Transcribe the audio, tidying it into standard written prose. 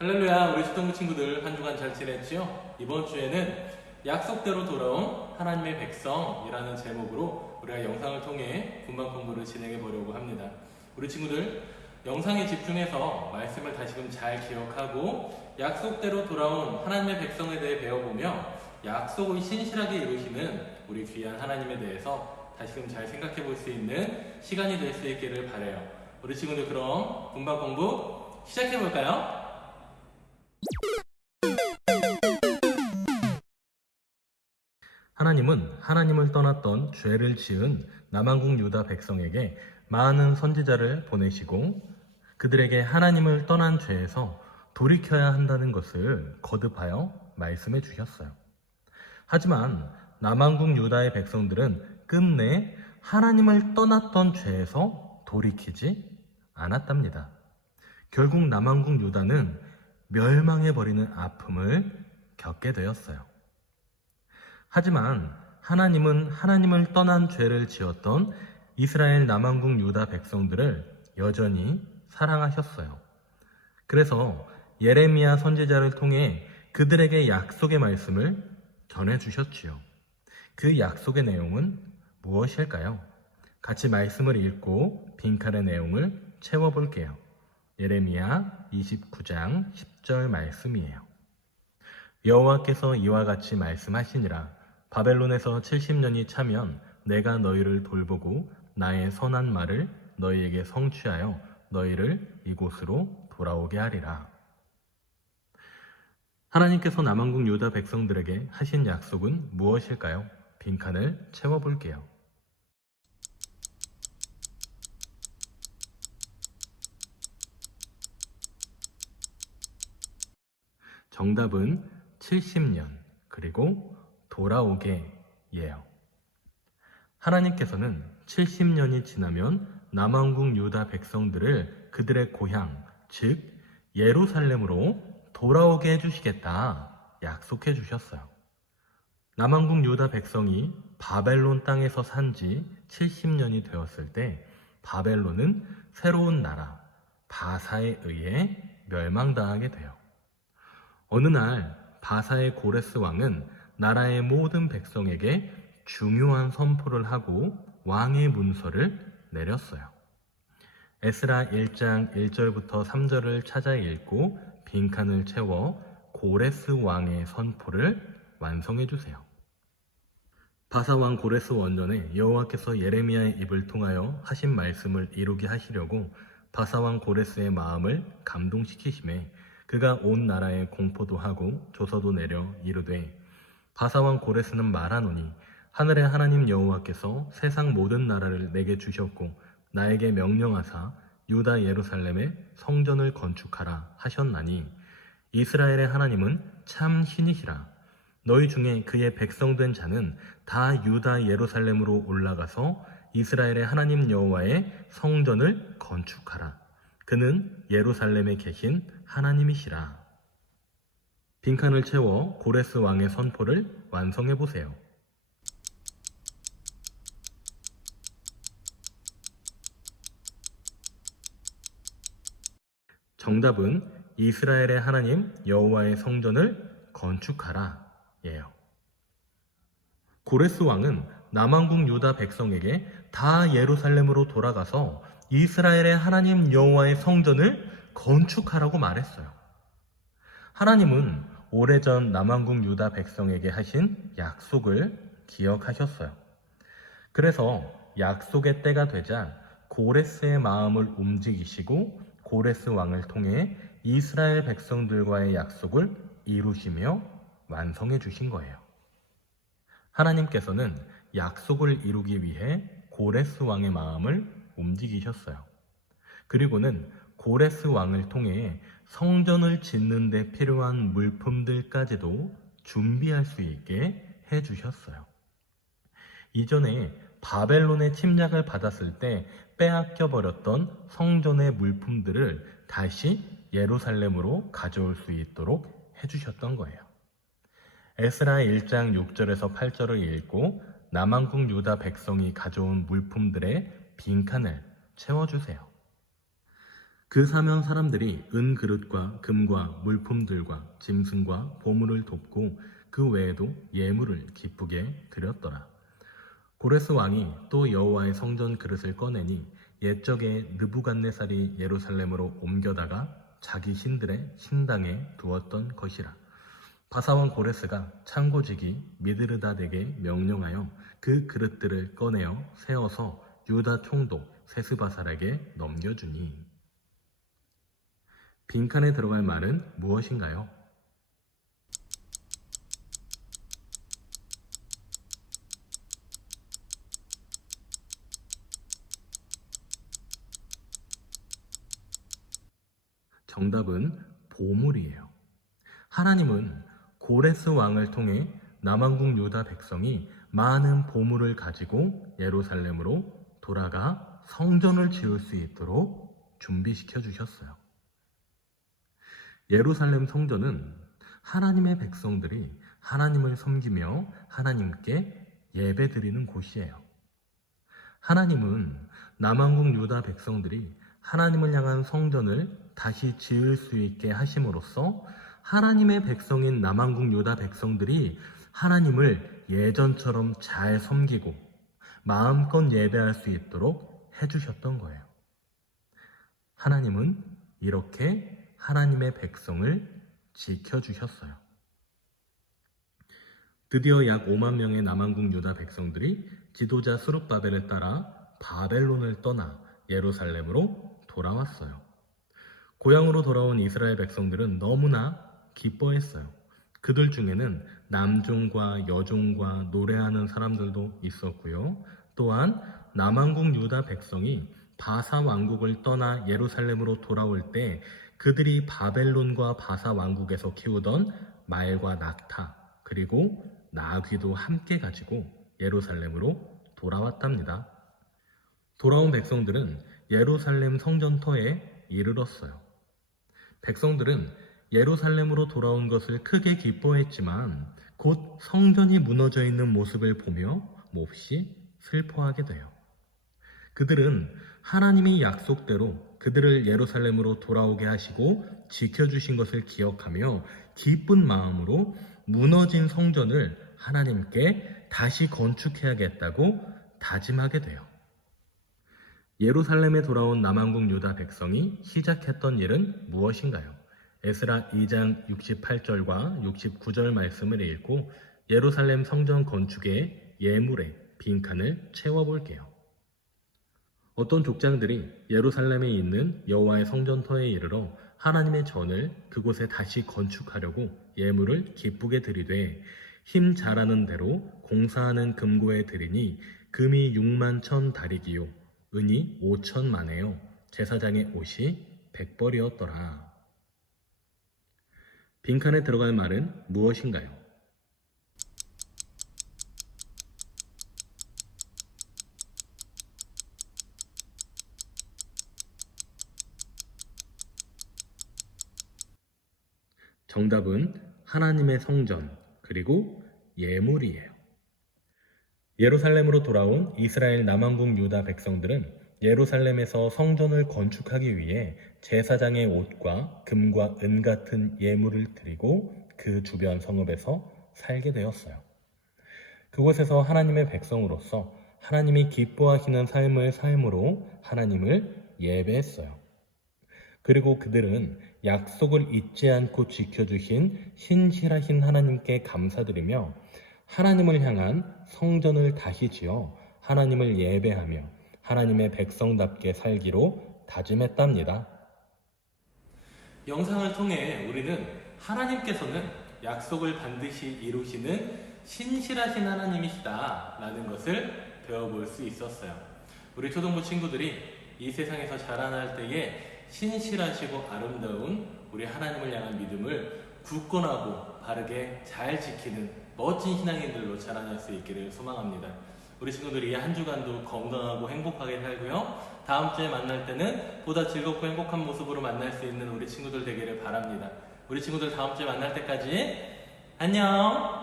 할렐루야, 우리 수동부 친구들 한 주간 잘 지냈지요? 이번 주에는 약속대로 돌아온 하나님의 백성이라는 제목으로 우리가 영상을 통해 분반 공부를 진행해 보려고 합니다. 우리 친구들 영상에 집중해서 말씀을 다시금 잘 기억하고 약속대로 돌아온 하나님의 백성에 대해 배워보며 약속을 신실하게 이루시는 우리 귀한 하나님에 대해서 다시금 잘 생각해 볼 수 있는 시간이 될 수 있기를 바라요. 우리 친구들 그럼 분반 공부 시작해 볼까요? 하나님은 하나님을 떠났던 죄를 지은 남한국 유다 백성에게 많은 선지자를 보내시고 그들에게 하나님을 떠난 죄에서 돌이켜야 한다는 것을 거듭하여 말씀해 주셨어요. 하지만 남한국 유다의 백성들은 끝내 하나님을 떠났던 죄에서 돌이키지 않았답니다. 결국 남한국 유다는 멸망해버리는 아픔을 겪게 되었어요. 하지만 하나님은 하나님을 떠난 죄를 지었던 이스라엘 남한국 유다 백성들을 여전히 사랑하셨어요. 그래서 예레미야 선지자를 통해 그들에게 약속의 말씀을 전해주셨지요. 그 약속의 내용은 무엇일까요? 같이 말씀을 읽고 빈칸의 내용을 채워볼게요. 예레미야 29장 10절 말씀이에요. 여호와께서 이와 같이 말씀하시니라. 바벨론에서 70년이 차면 내가 너희를 돌보고 나의 선한 말을 너희에게 성취하여 너희를 이곳으로 돌아오게 하리라. 하나님께서 남한국 유다 백성들에게 하신 약속은 무엇일까요? 빈칸을 채워볼게요. 정답은 70년 그리고 돌아오게예요. 하나님께서는 70년이 지나면 남한국 유다 백성들을 그들의 고향, 즉 예루살렘으로 돌아오게 해주시겠다 약속해 주셨어요. 남한국 유다 백성이 바벨론 땅에서 산 지 70년이 되었을 때 바벨론은 새로운 나라 바사에 의해 멸망당하게 돼요. 어느 날 바사의 고레스 왕은 나라의 모든 백성에게 중요한 선포를 하고 왕의 문서를 내렸어요. 에스라 1장 1절부터 3절을 찾아 읽고 빈칸을 채워 고레스 왕의 선포를 완성해 주세요. 바사 왕 고레스 원년에 여호와께서 예레미야의 입을 통하여 하신 말씀을 이루게 하시려고 바사 왕 고레스의 마음을 감동시키심에 그가 온 나라에 공포도 하고 조서도 내려 이르되 바사 왕 고레스는 말하노니 하늘의 하나님 여호와께서 세상 모든 나라를 내게 주셨고 나에게 명령하사 유다 예루살렘에 성전을 건축하라 하셨나니 이스라엘의 하나님은 참 신이시라. 너희 중에 그의 백성된 자는 다 유다 예루살렘으로 올라가서 이스라엘의 하나님 여호와의 성전을 건축하라. 그는 예루살렘에 계신 하나님이시라. 빈칸을 채워 고레스 왕의 선포를 완성해 보세요. 정답은 이스라엘의 하나님 여호와의 성전을 건축하라 예요. 고레스 왕은 남한국 유다 백성에게 다 예루살렘으로 돌아가서 이스라엘의 하나님 여호와의 성전을 건축하라고 말했어요. 하나님은 오래전 남한국 유다 백성에게 하신 약속을 기억하셨어요. 그래서 약속의 때가 되자 고레스의 마음을 움직이시고 고레스 왕을 통해 이스라엘 백성들과의 약속을 이루시며 완성해 주신 거예요. 하나님께서는 약속을 이루기 위해 고레스 왕의 마음을 움직이셨어요. 그리고는 고레스 왕을 통해 성전을 짓는 데 필요한 물품들까지도 준비할 수 있게 해주셨어요. 이전에 바벨론의 침략을 받았을 때 빼앗겨 버렸던 성전의 물품들을 다시 예루살렘으로 가져올 수 있도록 해주셨던 거예요. 에스라 1장 6절에서 8절을 읽고 남한국 유다 백성이 가져온 물품들의 빈칸을 채워주세요. 그 사면 사람들이 은 그릇과 금과 물품들과 짐승과 보물을 돕고 그 외에도 예물을 기쁘게 드렸더라. 고레스 왕이 또 여호와의 성전 그릇을 꺼내니 옛적에 느부갓네살이 예루살렘으로 옮겨다가 자기 신들의 신당에 두었던 것이라. 바사왕 고레스가 창고지기 미드르닷에게 명령하여 그 그릇들을 꺼내어 세워서 유다 총독 세스바살에게 넘겨주니. 빈칸에 들어갈 말은 무엇인가요? 정답은 보물이에요. 하나님은 고레스 왕을 통해 남왕국 유다 백성이 많은 보물을 가지고 예루살렘으로 돌아가 성전을 지을 수 있도록 준비시켜 주셨어요. 예루살렘 성전은 하나님의 백성들이 하나님을 섬기며 하나님께 예배드리는 곳이에요. 하나님은 남왕국 유다 백성들이 하나님을 향한 성전을 다시 지을 수 있게 하심으로써 하나님의 백성인 남왕국 유다 백성들이 하나님을 예전처럼 잘 섬기고 마음껏 예배할 수 있도록 해주셨던 거예요. 하나님은 이렇게 하나님의 백성을 지켜주셨어요. 드디어 약 5만 명의 남왕국 유다 백성들이 지도자 스룹바벨을 따라 바벨론을 떠나 예루살렘으로 돌아왔어요. 고향으로 돌아온 이스라엘 백성들은 너무나 기뻐했어요. 그들 중에는 남종과 여종과 노래하는 사람들도 있었고요. 또한 남왕국 유다 백성이 바사 왕국을 떠나 예루살렘으로 돌아올 때 그들이 바벨론과 바사 왕국에서 키우던 말과 낙타 그리고 나귀도 함께 가지고 예루살렘으로 돌아왔답니다. 돌아온 백성들은 예루살렘 성전터에 이르렀어요. 백성들은 예루살렘으로 돌아온 것을 크게 기뻐했지만 곧 성전이 무너져 있는 모습을 보며 몹시 슬퍼하게 돼요. 그들은 하나님이 약속대로 그들을 예루살렘으로 돌아오게 하시고 지켜주신 것을 기억하며 기쁜 마음으로 무너진 성전을 하나님께 다시 건축해야겠다고 다짐하게 돼요. 예루살렘에 돌아온 남왕국 유다 백성이 시작했던 일은 무엇인가요? 에스라 2장 68절과 69절 말씀을 읽고 예루살렘 성전 건축의 예물의 빈칸을 채워볼게요. 어떤 족장들이 예루살렘에 있는 여호와의 성전터에 이르러 하나님의 전을 그곳에 다시 건축하려고 예물을 기쁘게 드리되 힘 잘하는 대로 공사하는 금고에 드리니 금이 6만 1천 다리기요 은이 5천만에요 제사장의 옷이 100벌이었더라. 빈칸에 들어갈 말은 무엇인가요? 정답은 하나님의 성전 그리고 예물이에요. 예루살렘으로 돌아온 이스라엘 남왕국 유다 백성들은 예루살렘에서 성전을 건축하기 위해 제사장의 옷과 금과 은 같은 예물을 드리고 그 주변 성읍에서 살게 되었어요. 그곳에서 하나님의 백성으로서 하나님이 기뻐하시는 삶을 삶으로 하나님을 예배했어요. 그리고 그들은 약속을 잊지 않고 지켜주신 신실하신 하나님께 감사드리며 하나님을 향한 성전을 다시 지어 하나님을 예배하며 하나님의 백성답게 살기로 다짐했답니다. 영상을 통해 우리는 하나님께서는 약속을 반드시 이루시는 신실하신 하나님이시다 라는 것을 배워볼 수 있었어요. 우리 초등부 친구들이 이 세상에서 자라날 때에 신실하시고 아름다운 우리 하나님을 향한 믿음을 굳건하고 바르게 잘 지키는 멋진 신앙인들로 자라날 수 있기를 소망합니다. 우리 친구들이 한 주간도 건강하고 행복하게 살고요. 다음 주에 만날 때는 보다 즐겁고 행복한 모습으로 만날 수 있는 우리 친구들 되기를 바랍니다. 우리 친구들 다음 주에 만날 때까지 안녕!